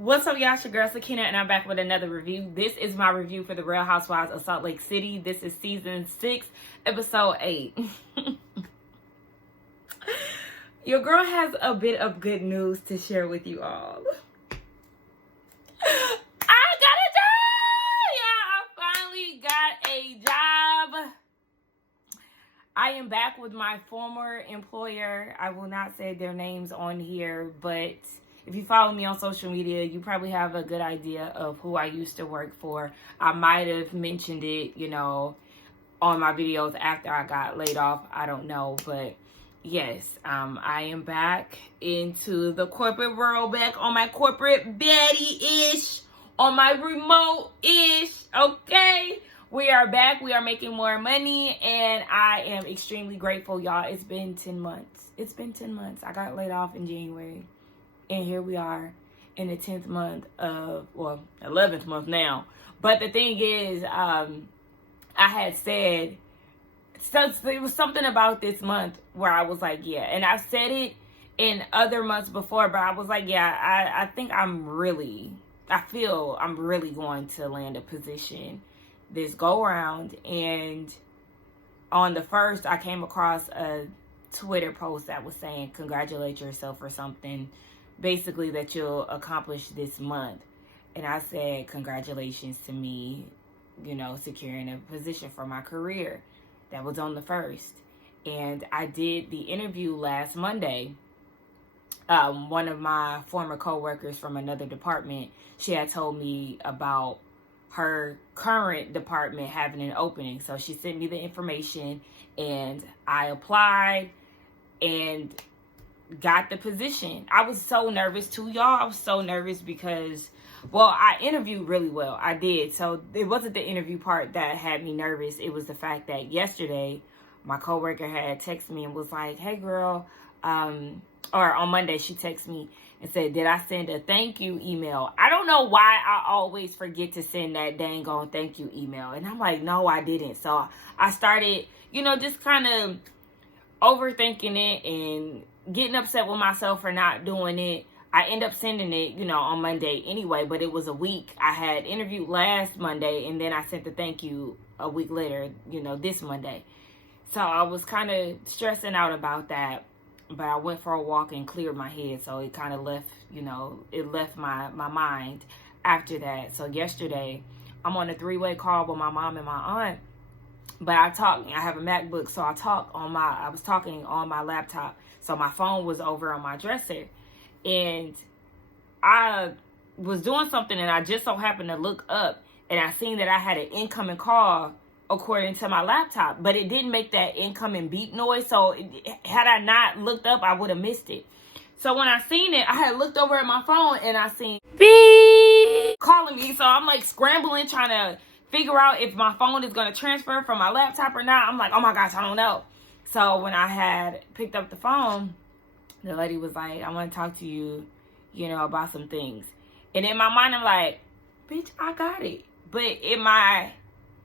What's up, y'all? It's your girl Sakina, and I'm back with another review. This is my review for the Real Housewives of Salt Lake City. This is season 6, episode 8. Your girl has a bit of good news to share with you all. I got a job! Yeah, I finally got a job. I am back with my former employer. I will not say their names on here, but if you follow me on social media, you probably have a good idea of who I used to work for. I might have mentioned it, on my videos after I got laid off. I don't know, but yes, I am back into the corporate world, back on my corporate baddie-ish, on my remote-ish, okay? We are back. We are making more money, and I am extremely grateful, y'all. It's been 10 months. It's been 10 months. I got laid off in January. And here we are in the 10th month of, 11th month now. But the thing is, I had said, it was something about this month where I was like, yeah. And I've said it in other months before, but I was like, yeah, I think I feel I'm really going to land a position this go around. And on the 1st, I came across a Twitter post that was saying, congratulate yourself or something, basically that you'll accomplish this month. And I said, congratulations to me, securing a position for my career. That was on the 1st. And I did the interview last Monday. One of my former coworkers from another department, she had told me about her current department having an opening. So she sent me the information and I applied and got the position. I was so nervous too, y'all. I was so nervous because, I interviewed really well. I did. So it wasn't the interview part that had me nervous. It was the fact that yesterday my coworker had texted me and was like, hey girl, or on Monday she texted me and said, did I send a thank you email? I don't know why I always forget to send that dang on thank you email. And I'm like, no, I didn't. So I started, just kind of overthinking it and getting upset with myself for not doing it. I end up sending it, on Monday anyway, but it was a week. I had interviewed last Monday and then I sent the thank you a week later, this Monday. So I was kind of stressing out about that, but I went for a walk and cleared my head. So it kind of left, it left my mind after that. So yesterday I'm on a 3-way call with my mom and my aunt. But I have a MacBook, so I was talking on my laptop. So my phone was over on my dresser. And I was doing something and I just so happened to look up and I seen that I had an incoming call according to my laptop. But it didn't make that incoming beep noise. So had I not looked up, I would have missed it. So when I seen it, I had looked over at my phone and I seen beep calling me. So I'm like scrambling, trying to figure out if my phone is going to transfer from my laptop or not. I'm like, oh my gosh, I don't know. So when I had picked up the phone, the lady was like, I want to talk to you, about some things. And in my mind, I'm like, bitch, I got it. But in my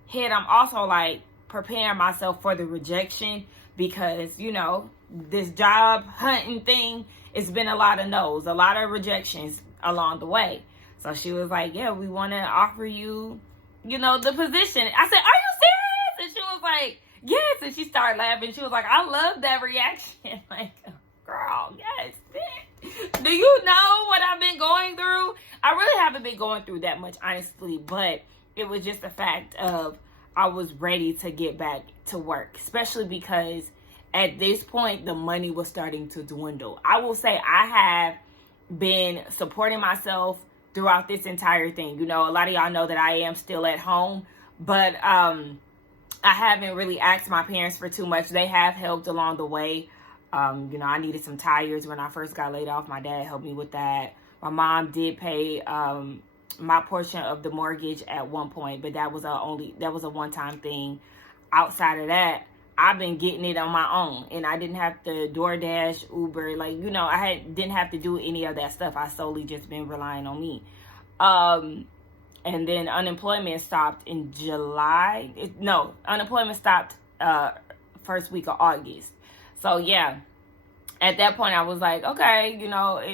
head, I'm also like preparing myself for the rejection because, this job hunting thing, it's been a lot of no's, a lot of rejections along the way. So she was like, yeah, we want to offer you, the position. I said, are you serious? And she was like, yes. And she started laughing. She was like, I love that reaction. Like, girl, yes. Do you know what I've been going through? I really haven't been going through that much, honestly. But it was just the fact of I was ready to get back to work. Especially because at this point, the money was starting to dwindle. I will say I have been supporting myself throughout this entire thing. A lot of y'all know that I am still at home, but I haven't really asked my parents for too much. They have helped along the way. I needed some tires when I first got laid off. My dad helped me with that. My mom did pay my portion of the mortgage at one point, but that was a one-time thing. Outside of that, I've been getting it on my own, and I didn't have to DoorDash, Uber, didn't have to do any of that stuff. I solely just been relying on me. And then unemployment stopped in July. Unemployment stopped first week of August. So yeah, at that point I was like, okay,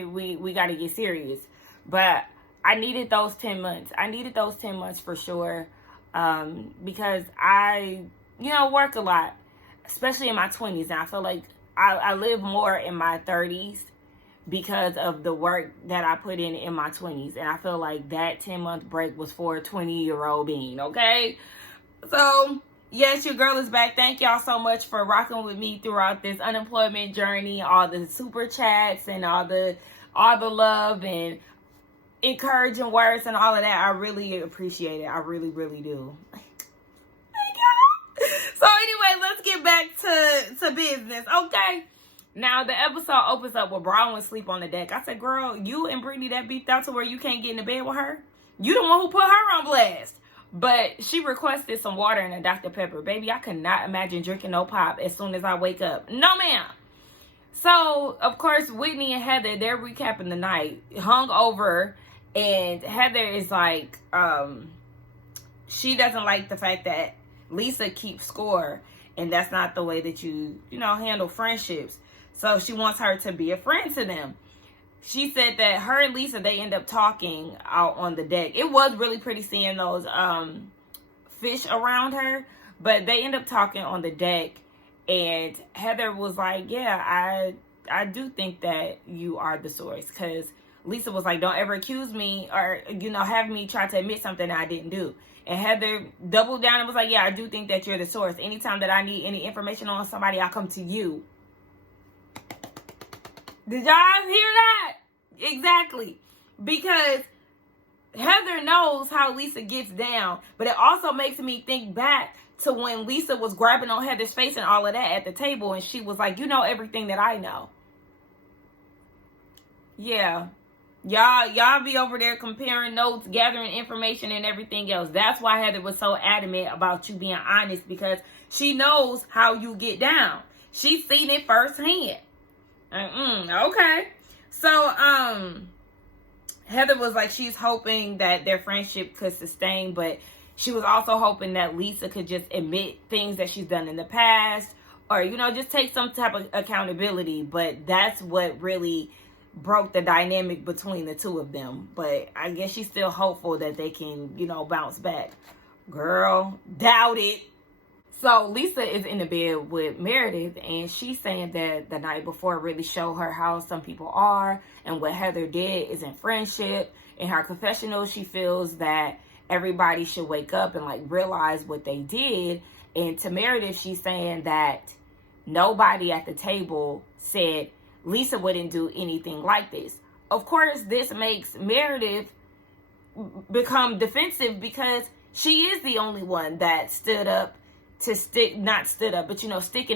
we got to get serious. But I needed those 10 months. I needed those 10 months for sure. Because I, work a lot, especially in my 20s. And I feel like I live more in my 30s because of the work that I put in my 20s. And I feel like that 10-month break was for a 20-year-old being, okay? So, yes, your girl is back. Thank y'all so much for rocking with me throughout this unemployment journey, all the super chats and all the love and encouraging words and all of that. I really appreciate it. I really, really do. Thank y'all. So anyway, let's get back to business, okay? Now, the episode opens up with Bronwyn sleep on the deck. I said, girl, you and Brittany that beefed out to where you can't get in the bed with her? You the one who put her on blast. But she requested some water and a Dr. Pepper. Baby, I could not imagine drinking no pop as soon as I wake up. No, ma'am. So, of course, Whitney and Heather, they're recapping the night. Hungover. And Heather is like, she doesn't like the fact that Lisa keeps score. And that's not the way that you handle friendships. So she wants her to be a friend to them. She said that her and Lisa, they end up talking out on the deck. It was really pretty seeing those fish around her. But they end up talking on the deck. And Heather was like, yeah, I do think that you are the source. Because Lisa was like, don't ever accuse me or, have me try to admit something that I didn't do. And Heather doubled down and was like, yeah, I do think that you're the source. Anytime that I need any information on somebody, I'll come to you. Did y'all hear that? Exactly. Because Heather knows how Lisa gets down. But it also makes me think back to when Lisa was grabbing on Heather's face and all of that at the table. And she was like, you know everything that I know. Yeah. Y'all be over there comparing notes, gathering information and everything else. That's why Heather was so adamant about you being honest, because she knows how you get down. She's seen it firsthand. Okay. So, Heather was like, she's hoping that their friendship could sustain, but she was also hoping that Lisa could just admit things that she's done in the past or, just take some type of accountability. But that's what really broke the dynamic between the two of them. But I guess she's still hopeful that they can, bounce back. Girl, doubt it. So Lisa is in the bed with Meredith, and she's saying that the night before really showed her how some people are, and what Heather did is in friendship. In her confessional, she feels that everybody should wake up and realize what they did. And to Meredith, she's saying that nobody at the table said Lisa wouldn't do anything like this. Of course, this makes Meredith become defensive because she is the only one that stood up to sticking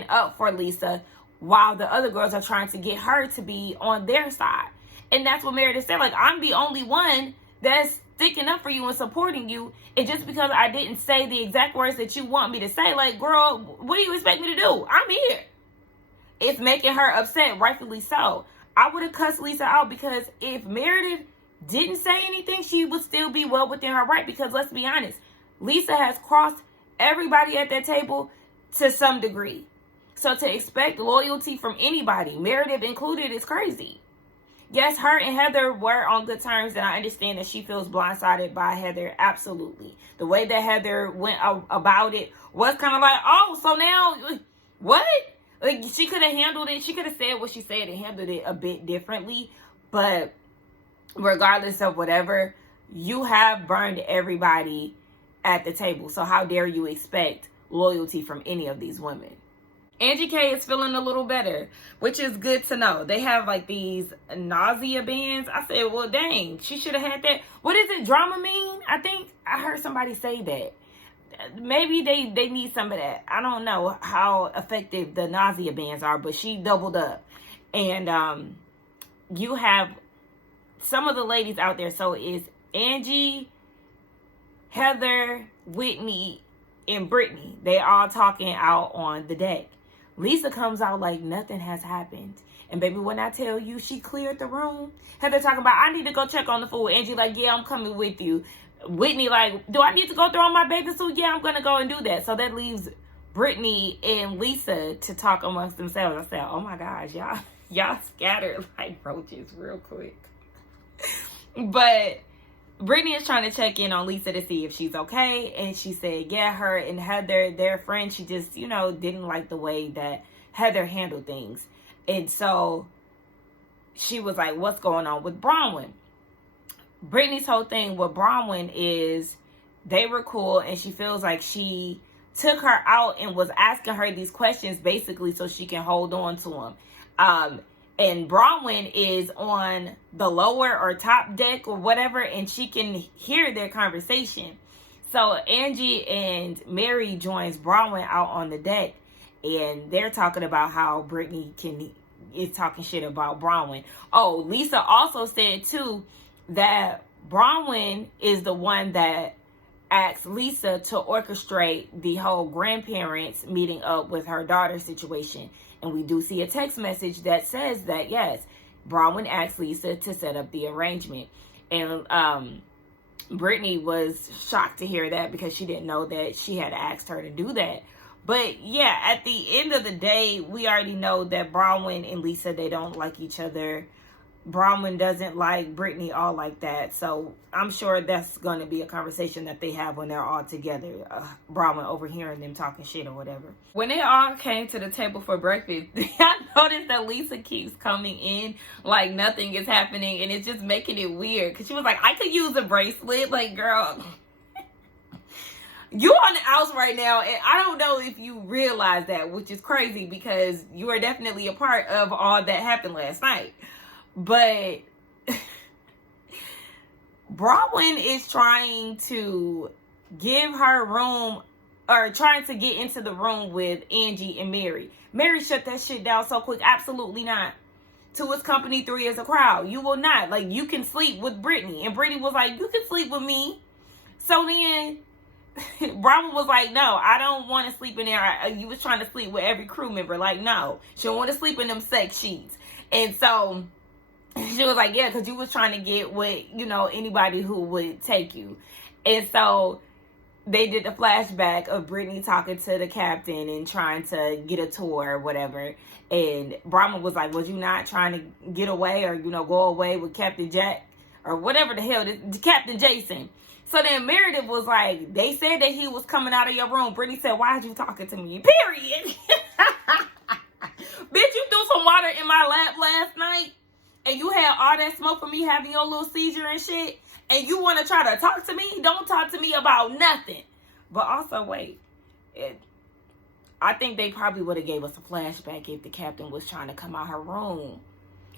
up for Lisa while the other girls are trying to get her to be on their side. And that's what Meredith said. I'm the only one that's sticking up for you and supporting you. And just because I didn't say the exact words that you want me to say, girl, what do you expect me to do? I'm here. It's making her upset, rightfully so. I would have cussed Lisa out, because if Meredith didn't say anything, she would still be well within her right. Because let's be honest, Lisa has crossed everybody at that table to some degree. So to expect loyalty from anybody, Meredith included, is crazy. Yes, her and Heather were on good terms, and I understand that she feels blindsided by Heather. Absolutely. The way that Heather went about it was kind of like, oh, so now what? She could have handled it. She could have said what she said and handled it a bit differently. But regardless of whatever, you have burned everybody at the table. So how dare you expect loyalty from any of these women? Angie K is feeling a little better, which is good to know. They have these nausea bands. I said, well, dang, she should have had that. What is it, Dramamine? I think I heard somebody say that. Maybe they need some of that. I don't know how effective the nausea bands are, but she doubled up. And you have some of the ladies out there. So it's Angie, Heather, Whitney, and Brittany. They all talking out on the deck. Lisa comes out like nothing has happened. And baby, when I tell you she cleared the room, Heather talking about, I need to go check on the food. Angie like, yeah, I'm coming with you. Whitney like, do I need to go throw on my bathing suit? Yeah, I'm going to go and do that. So that leaves Brittany and Lisa to talk amongst themselves. I said, oh my gosh, y'all scattered like roaches real quick. But Brittany is trying to check in on Lisa to see if she's okay. And she said, yeah, her and Heather, their friend, she just, didn't like the way that Heather handled things. And so she was like, what's going on with Bronwyn? Brittany's whole thing with Bronwyn is they were cool, and she feels like she took her out and was asking her these questions basically so she can hold on to them. And Bronwyn is on the lower or top deck or whatever, and she can hear their conversation. So Angie and Mary joins Bronwyn out on the deck, and they're talking about how Brittany is talking shit about Bronwyn. Oh, Lisa also said too that Bronwyn is the one that asked Lisa to orchestrate the whole grandparents meeting up with her daughter situation. And we do see a text message that says that, yes, Bronwyn asked Lisa to set up the arrangement. And Brittany was shocked to hear that because she didn't know that she had asked her to do that. But yeah, at the end of the day, we already know that Bronwyn and Lisa, they don't like each other. Bronwyn doesn't like Brittany all like that. So I'm sure that's going to be a conversation that they have when they're all together. Bronwyn overhearing them talking shit or whatever. When they all came to the table for breakfast, I noticed that Lisa keeps coming in like nothing is happening. And it's just making it weird. Because she was like, I could use a bracelet. Like, girl, you on the outs right now. And I don't know if you realize that, which is crazy because you are definitely a part of all that happened last night. But Bronwyn is trying to give her room, or trying to get into the room with Angie and Mary. Mary shut that shit down so quick. Absolutely not. Two is company, three is a crowd. You will not. Like, you can sleep with Brittany. And Brittany was like, you can sleep with me. So then Bronwyn was like, no, I don't want to sleep in there. You was trying to sleep with every crew member. Like, no, she don't want to sleep in them sex sheets. And so she was like, yeah, because you was trying to get with, anybody who would take you. And so they did the flashback of Brittany talking to the captain and trying to get a tour or whatever. And Bronwyn was like, was you not trying to get away or, go away with Captain Jack or whatever the hell, Captain Jason? So then Meredith was like, they said that he was coming out of your room. Brittany said, why are you talking to me? Period. Bitch, you threw some water in my lap last night. And you had all that smoke from me having your little seizure and shit. And you want to try to talk to me? Don't talk to me about nothing. But also, wait. I think they probably would have gave us a flashback if the captain was trying to come out her room.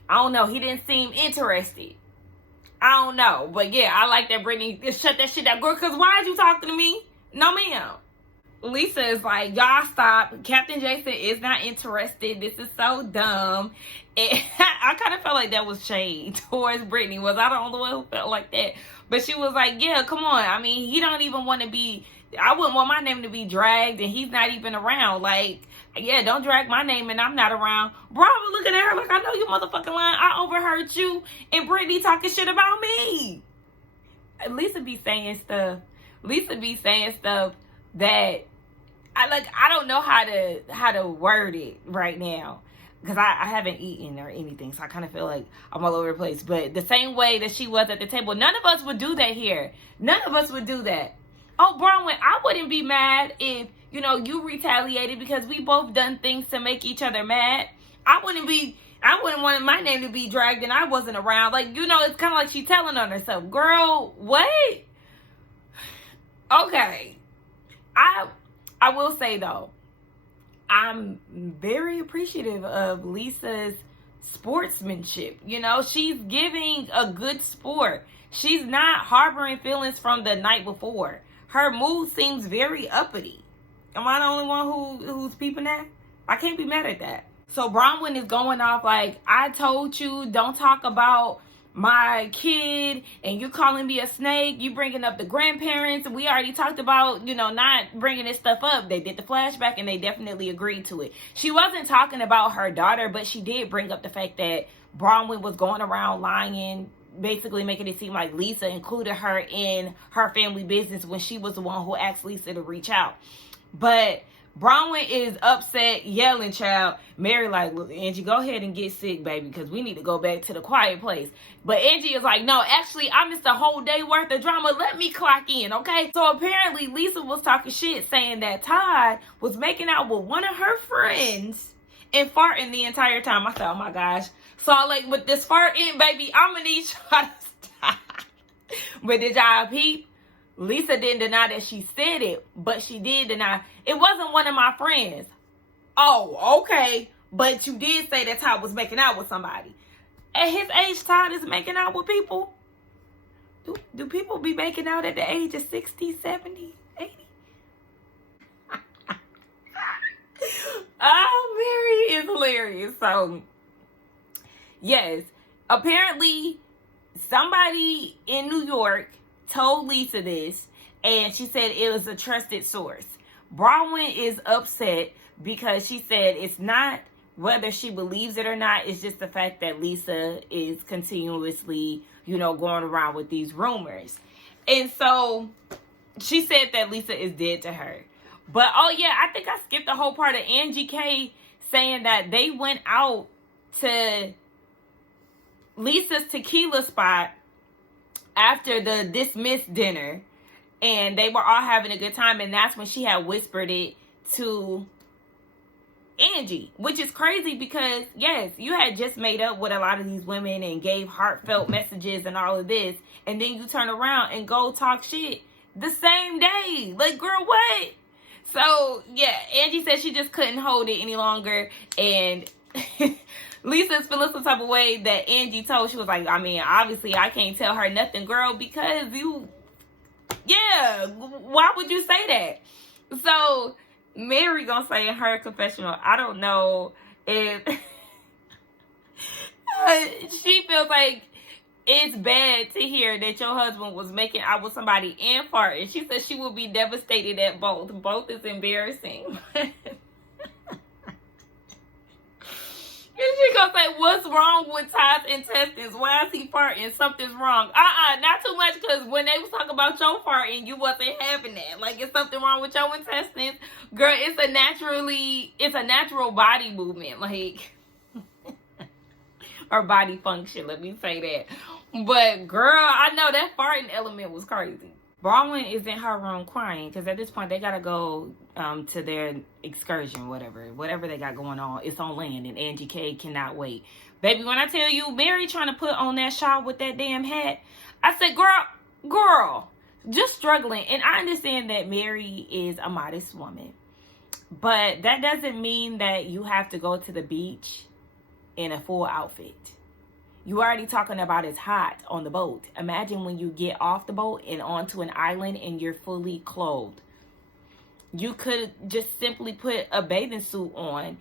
I don't know. He didn't seem interested. I don't know. But yeah, I like that Brittany just shut that shit down. Girl, because why is you talking to me? No, ma'am. Lisa is like, y'all stop. Captain Jason is not interested. This is so dumb. And I kind of felt like that was shade towards Brittany. Was I the only one who felt like that? But she was like, yeah, come on. I mean, he don't even want to be, I wouldn't want my name to be dragged and he's not even around. Like, yeah, don't drag my name and I'm not around. Bronwyn looking at her like, I know you motherfucking lying. I overheard you and Brittany talking shit about me. Lisa be saying stuff that I don't know how to word it right now because I haven't eaten or anything, so I kind of feel like I'm all over the place. But the same way that she was at the table, none of us would do that here. None of us would do that. Oh, Bronwyn, I wouldn't be mad if you retaliated because we both done things to make each other mad. I wouldn't want my name to be dragged and I wasn't around. Like, it's kind of like she telling on herself. Girl, what? Okay. I will say, though, I'm very appreciative of Lisa's sportsmanship. She's giving a good sport. She's not harboring feelings from the night before. Her mood seems very uppity. Am I the only one who's peeping that? I can't be mad at that. So Bronwyn is going off like, I told you, don't talk about my kid, and you calling me a snake, you bringing up the grandparents, and we already talked about, not bringing this stuff up. They did the flashback, and they definitely agreed to it. She wasn't talking about her daughter, but she did bring up the fact that Bronwyn was going around lying, basically making it seem like Lisa included her in her family business when she was the one who asked Lisa to reach out. But Bronwyn is upset, yelling, child. Mary like, look, Angie, go ahead and get sick, baby, because we need to go back to the quiet place. But Angie is like, no, actually, I missed a whole day worth of drama. Let me clock in, okay? So apparently, Lisa was talking shit, saying that Todd was making out with one of her friends and farting the entire time. I said, oh my gosh. So like, with this farting, baby, I'm gonna need y'all to stop. But did y'all peep? Lisa didn't deny that she said it, but she did deny it wasn't one of my friends. Oh, okay. But you did say that Todd was making out with somebody. At his age, Todd is making out with people. Do people be making out at the age of 60, 70, 80? Oh, Mary is hilarious. So, yes. Apparently, somebody in New York told Lisa this, and she said it was a trusted source. Bronwyn is upset because she said it's not whether she believes it or not, it's just the fact that Lisa is continuously, going around with these rumors. And so she said that Lisa is dead to her. But, oh yeah, I think I skipped the whole part of Angie K saying that they went out to Lisa's tequila spot after the dismissed dinner, and they were all having a good time, and that's when she had whispered it to Angie, which is crazy because, yes, you had just made up with a lot of these women and gave heartfelt messages and all of this, and then you turn around and go talk shit the same day. Like, girl, what? So, yeah, Angie said she just couldn't hold it any longer, and Lisa's feeling some type of way that Angie told. She was like, I mean, obviously I can't tell her nothing, girl, because why would you say that? So Mary gonna say in her confessional, I don't know if she feels like it's bad to hear that your husband was making out with somebody and farting. She said she will be devastated at both. Both is embarrassing. And she gonna say, what's wrong with Todd's intestines? Why is he farting? Something's wrong. Not too much, because when they was talking about your farting, you wasn't having that. Like, is something wrong with your intestines? Girl, it's a natural body movement, like, or body function, let me say that. But, girl, I know that farting element was crazy. Bronwyn is in her room crying because at this point they gotta go to their excursion, whatever they got going on. It's on land, and Angie K cannot wait. Baby, when I tell you Mary trying to put on that shawl with that damn hat, I said, girl, just struggling. And I understand that Mary is a modest woman, but that doesn't mean that you have to go to the beach in a full outfit. You already talking about it's hot on the boat. Imagine when you get off the boat and onto an island and you're fully clothed. You could just simply put a bathing suit on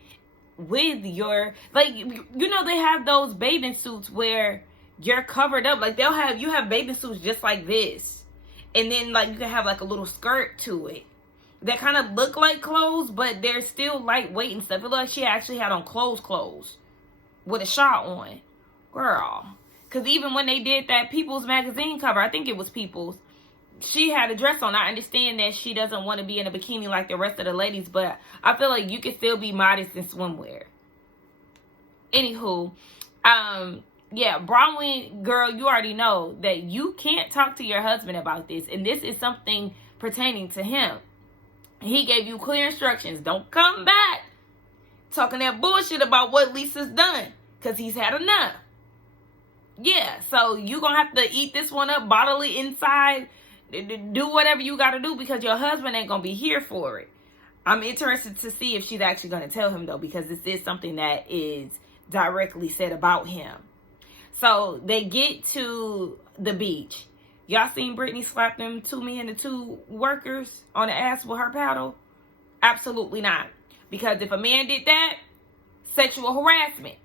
with your, like, they have those bathing suits where you're covered up. Like, you have bathing suits just like this. And then, like, you can have, like, a little skirt to it that kind of look like clothes, but they're still lightweight and stuff. It looked like she actually had on clothes with a shawl on. Girl, because even when they did that People's magazine cover, I think it was People's, she had a dress on. I understand that she doesn't want to be in a bikini like the rest of the ladies, but I feel like you can still be modest in swimwear. Anywho, yeah, Bronwyn, girl, you already know that you can't talk to your husband about this, and this is something pertaining to him. He gave you clear instructions. Don't come back talking that bullshit about what Lisa's done, because he's had enough. Yeah, so you're going to have to eat this one up, bottle it inside, do whatever you got to do, because your husband ain't going to be here for it. I'm interested to see if she's actually going to tell him, though, because this is something that is directly said about him. So they get to the beach. Y'all seen Brittany slap them 2 men and 2 workers on the ass with her paddle? Absolutely not. Because if a man did that, sexual harassment.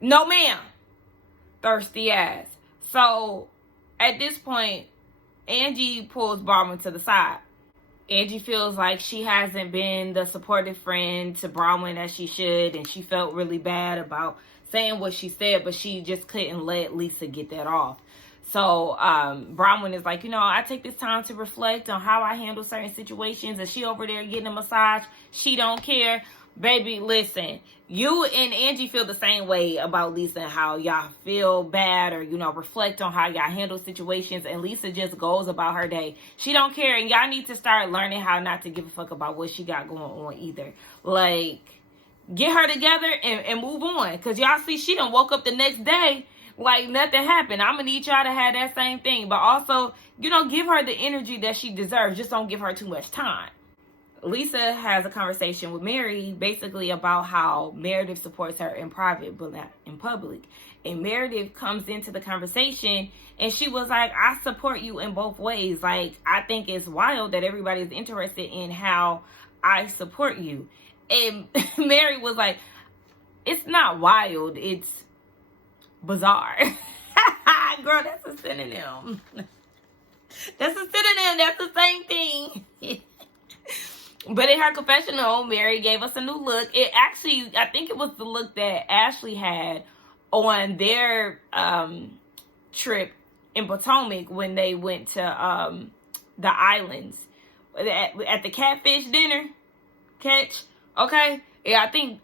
No, ma'am. Thirsty ass. So at this point, Angie pulls Bronwyn to the side. Angie feels like she hasn't been the supportive friend to Bronwyn as she should, and she felt really bad about saying what she said, but she just couldn't let Lisa get that off. So Bronwyn is like, I take this time to reflect on how I handle certain situations. And she over there getting a massage. She don't care. Baby, listen, you and Angie feel the same way about Lisa and how y'all feel bad or, reflect on how y'all handle situations. And Lisa just goes about her day. She don't care. And y'all need to start learning how not to give a fuck about what she got going on either. Like, get her together and move on. Because y'all see, she done woke up the next day like nothing happened. I'm going to need y'all to have that same thing. But also, give her the energy that she deserves. Just don't give her too much time. Lisa has a conversation with Mary basically about how Meredith supports her in private but not in public. And Meredith comes into the conversation and she was like, I support you in both ways. Like, I think it's wild that everybody's interested in how I support you. And Mary was like, it's not wild, it's bizarre. Girl, that's a synonym. That's a synonym. That's the same thing. But in her confessional, Mary gave us a new look. It actually, I think it was the look that Ashley had on their trip in Potomac when they went to the islands. At the catfish dinner. Okay? Yeah, I think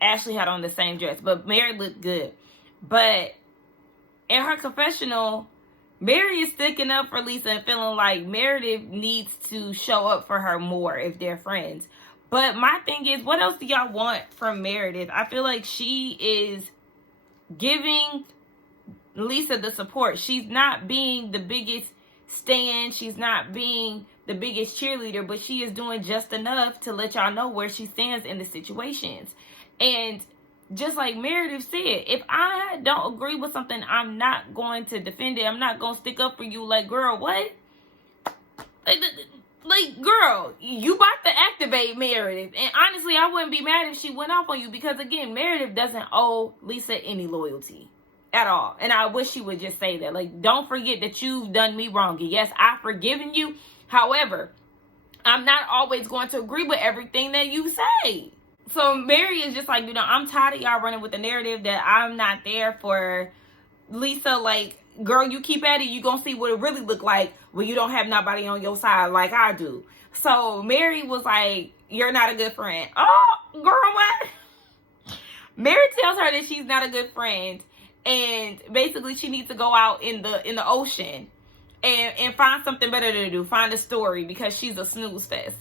Ashley had on the same dress. But Mary looked good. But in her confessional, Mary is sticking up for Lisa and feeling like Meredith needs to show up for her more if they're friends. But my thing is, what else do y'all want from Meredith? I feel like she is giving Lisa the support. She's not being the biggest stan. She's not being the biggest cheerleader, but she is doing just enough to let y'all know where she stands in the situations. And just like Meredith said, if I don't agree with something, I'm not going to defend it. I'm not going to stick up for you. Like, girl, what? Like, girl, you about to activate Meredith. And honestly, I wouldn't be mad if she went off on you. Because, again, Meredith doesn't owe Lisa any loyalty at all. And I wish she would just say that. Like, don't forget that you've done me wrong. And yes, I've forgiven you. However, I'm not always going to agree with everything that you say. So Mary is just like, I'm tired of y'all running with the narrative that I'm not there for Lisa. Like, girl, you keep at it, you gonna see what it really look like when you don't have nobody on your side like I do. So Mary was like, you're not a good friend. Oh, girl, what? Mary tells her that she's not a good friend. And basically she needs to go out in the ocean and find something better to do. Find a story because she's a snooze fest.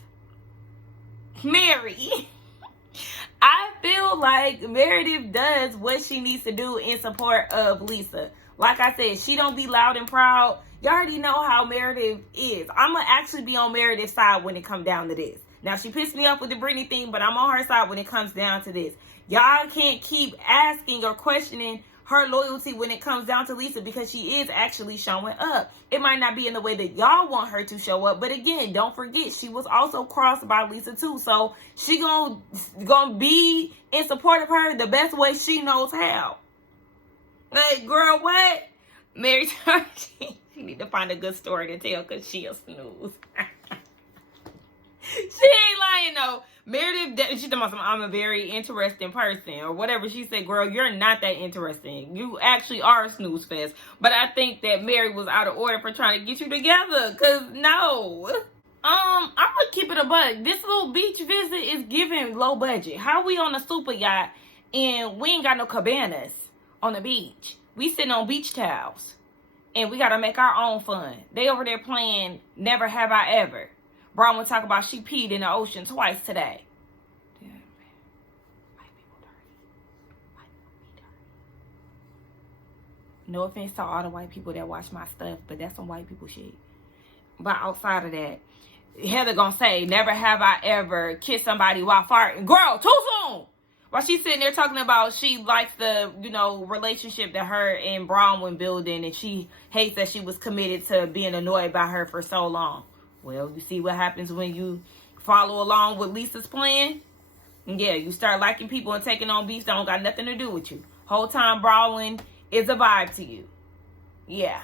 Mary. I feel like Meredith does what she needs to do in support of Lisa. Like I said, she don't be loud and proud. You already know how Meredith is. I'm going to actually be on Meredith's side when it comes down to this. Now, she pissed me off with the Britney thing, but I'm on her side when it comes down to this. Y'all can't keep asking or questioning her loyalty when it comes down to Lisa because she is actually showing up. It might not be in the way that y'all want her to show up, but again, don't forget, she was also crossed by Lisa too. So she gonna be in support of her the best way she knows how. Like, girl, what? Mary, she need to find a good story to tell because she a snooze. She ain't lying though. Meredith, she told me I'm a very interesting person or whatever. She said, girl, you're not that interesting. You actually are a snooze fest. But I think that Mary was out of order for trying to get you together. Because no. I'm going to keep it a buck. This little beach visit is giving low budget. How we on a super yacht and we ain't got no cabanas on the beach? We sitting on beach towels. And we got to make our own fun. They over there playing Never Have I Ever. Brown would talk about she peed in the ocean twice today. Yeah, man. White people dirty. White people be dirty. No offense to all the white people that watch my stuff, but that's some white people shit. But outside of that, Heather gonna say, never have I ever kissed somebody while farting. Girl, too soon! While she's sitting there talking about she likes the, relationship that her and Bronwyn building, and she hates that she was committed to being annoyed by her for so long. Well, you see what happens when you follow along with Lisa's plan? Yeah, you start liking people and taking on beefs that don't got nothing to do with you. Whole time Bronwyn is a vibe to you. Yeah,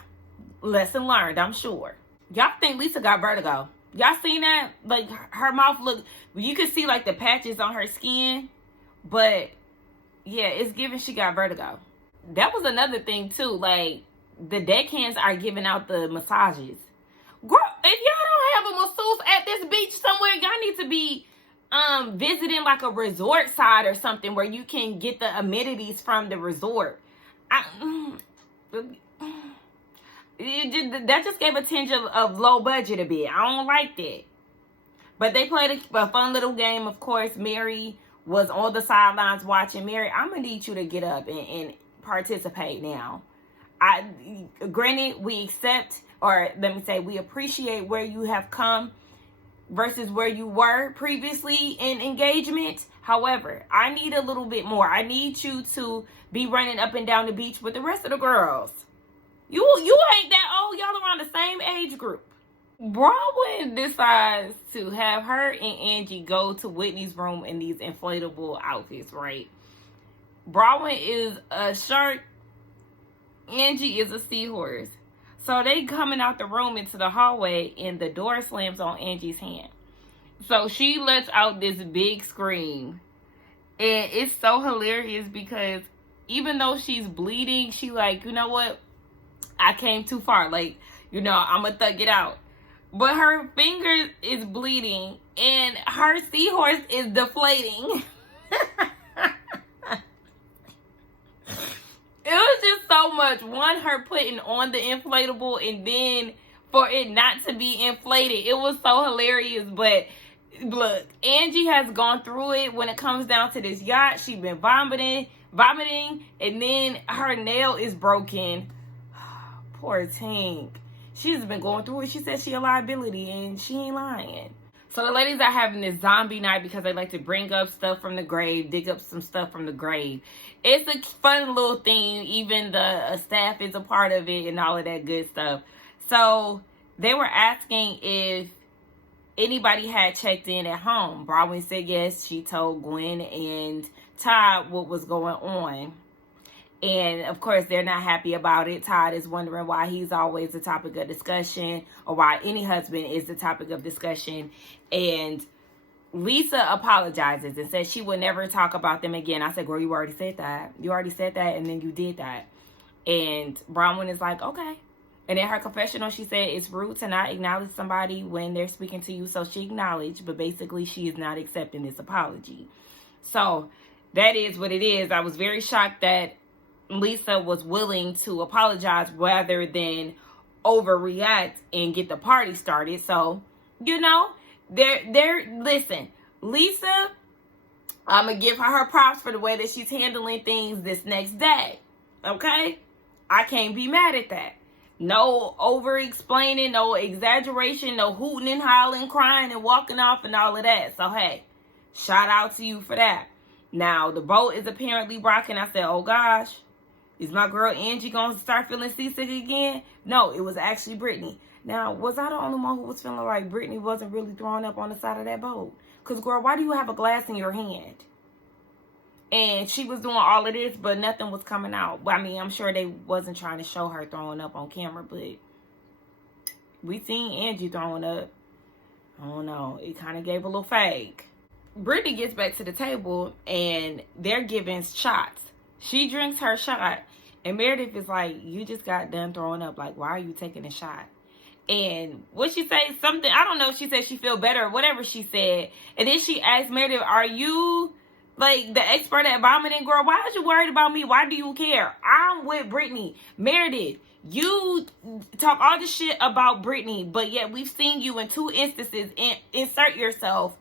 lesson learned, I'm sure. Y'all think Lisa got vertigo? Y'all seen that? Like, her mouth look, you can see like the patches on her skin. But, yeah, it's giving she got vertigo. That was another thing, too. Like, the deckhands are giving out the massages. Girl, if y'all don't have a masseuse at this beach somewhere, y'all need to be visiting like a resort side or something where you can get the amenities from the resort. That just gave a tinge of low budget a bit. I don't like that. But they played a fun little game. Of course, Mary was on the sidelines watching. Mary, I'm going to need you to get up and participate now. Granted, we accept, or let me say, we appreciate where you have come versus where you were previously in engagement. However, I need a little bit more. I need you to be running up and down the beach with the rest of the girls. You ain't that old. Y'all around the same age group. Bronwyn decides to have her and Angie go to Whitney's room in these inflatable outfits, right? Bronwyn is a shark. Angie is a seahorse. So they coming out the room into the hallway and the door slams on Angie's hand. So she lets out this big scream. And it's so hilarious because even though she's bleeding, she like, you know what? I came too far. Like, you know, I'm going to thug it out. But her finger is bleeding and her seahorse is deflating. It was just so much. One, her putting on the inflatable and then for it not to be inflated. It was so hilarious. But look, Angie has gone through it when it comes down to this yacht. She's been vomiting, and then her nail is broken. Poor Tink. She's been going through it. She said she a liability and she ain't lying. So the ladies are having this zombie night because they like to bring up stuff from the grave, dig up some stuff from the grave. It's a fun little thing. Even the staff is a part of it and all of that good stuff. So they were asking if anybody had checked in at home. Bronwyn said yes. She told Gwen and Todd what was going on. And, of course, they're not happy about it. Todd is wondering why he's always the topic of discussion or why any husband is the topic of discussion. And Lisa apologizes and says she would never talk about them again. I said, girl, you already said that. You already said that, and then you did that. And Bronwyn is like, okay. And in her confessional, she said it's rude to not acknowledge somebody when they're speaking to you. So she acknowledged, but basically she is not accepting this apology. So that is what it is. I was very shocked that Lisa was willing to apologize rather than overreact and get the party started. So, you know, listen, Lisa, I'm going to give her props for the way that she's handling things this next day. Okay? I can't be mad at that. No over-explaining, no exaggeration, no hooting and hollering, crying and walking off and all of that. So, hey, shout out to you for that. Now, the boat is apparently rocking. I said, oh, gosh. Is my girl Angie going to start feeling seasick again? No, it was actually Brittany. Now, was I the only one who was feeling like Brittany wasn't really throwing up on the side of that boat? Because, girl, why do you have a glass in your hand? And she was doing all of this, but nothing was coming out. I mean, I'm sure they wasn't trying to show her throwing up on camera, but we seen Angie throwing up. I don't know. It kind of gave a little fake. Brittany gets back to the table, and they're giving shots. She drinks her shot, and Meredith is like, you just got done throwing up. Like, why are you taking a shot? And what she say? Something, I don't know. She said she feel better or whatever she said. And then she asked Meredith, are you, like, the expert at vomiting? Girl, why are you worried about me? Why do you care? I'm with Brittany. Meredith, you talk all this shit about Brittany, but yet we've seen you in 2 instances insert yourself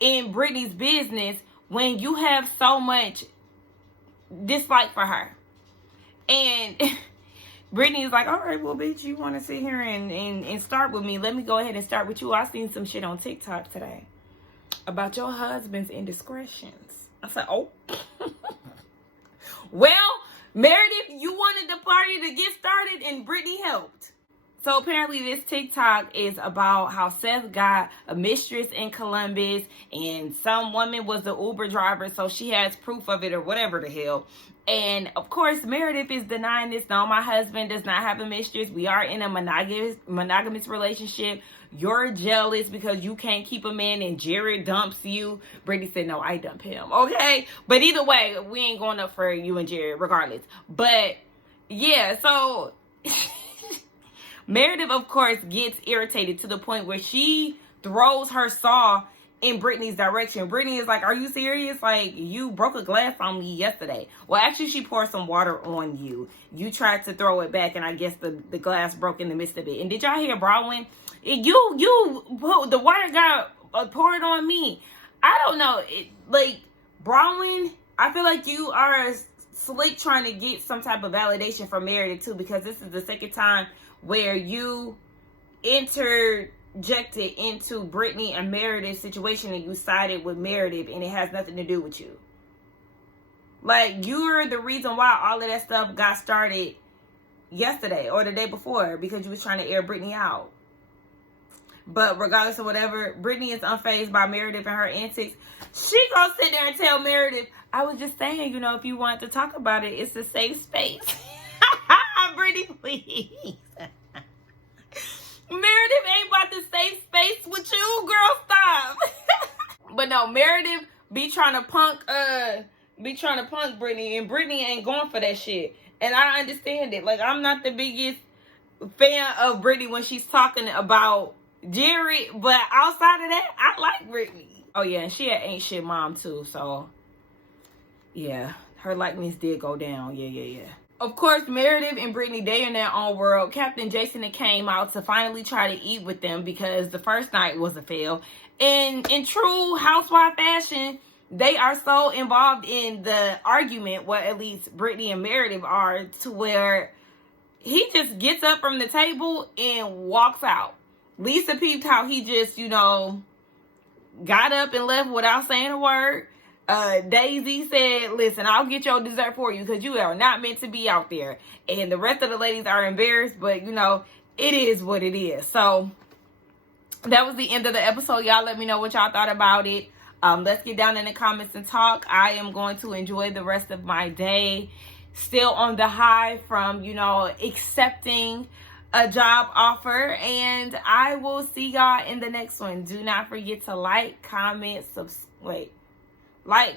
in Brittany's business when you have so much dislike for her. And Brittany is like, all right, well, bitch, you want to sit here and start with me? Let me go ahead and start with you. I seen some shit on TikTok today about your husband's indiscretions. I said, oh. Well, Meredith, you wanted the party to get started and Brittany helped. So apparently this TikTok is about how Seth got a mistress in Columbus and some woman was the Uber driver, so she has proof of it or whatever the hell. And of course, Meredith is denying this. No, my husband does not have a mistress. We are in a monogamous relationship. You're jealous because you can't keep a man and Jared dumps you. Brittany said, no, I dump him. Okay. But either way, we ain't going up for you and Jared regardless. But yeah, so Meredith, of course, gets irritated to the point where she throws her saw in Brittany's direction. Brittany is like, are you serious? Like, you broke a glass on me yesterday. Well, actually, she poured some water on you. You tried to throw it back, and I guess the glass broke in the midst of it. And did y'all hear Bronwyn? The water got poured on me. I don't know. Bronwyn, I feel like you are slick trying to get some type of validation from Meredith, too, because this is the second time where you interjected into Brittany and Meredith's situation and you sided with Meredith, and it has nothing to do with you. Like, you're the reason why all of that stuff got started yesterday or the day before, because you was trying to air Brittany out. But regardless of whatever, Brittany is unfazed by Meredith and her antics. She gonna sit there and tell Meredith, I was just saying, if you want to talk about it, it's a safe space. Brittany, please. Meredith ain't about to safe space with you, girl. Stop. But no, Meredith be trying to punk Brittany, and Brittany ain't going for that shit. And I understand it. Like, I'm not the biggest fan of Brittany when she's talking about Jerry, but outside of that, I like Brittany. Oh yeah, and she an ain't shit mom too, so yeah, her likeness did go down. Yeah. Of course, Meredith and Brittany, they in their own world. Captain Jason came out to finally try to eat with them because the first night was a fail. And in true housewife fashion, they are so involved in the argument, well, at least Brittany and Meredith are, to where he just gets up from the table and walks out. Lisa peeped how he just, got up and left without saying a word. Daisy said, listen, I'll get your dessert for you because you are not meant to be out there. And the rest of the ladies are embarrassed, but, it is what it is. So that was the end of the episode. Y'all let me know what y'all thought about it. Let's get down in the comments and talk. I am going to enjoy the rest of my day. Still on the high from, accepting a job offer. And I will see y'all in the next one. Do not forget to like, comment,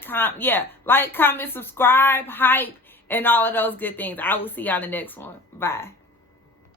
comment, subscribe, hype, and all of those good things. I will see y'all in the next one. Bye.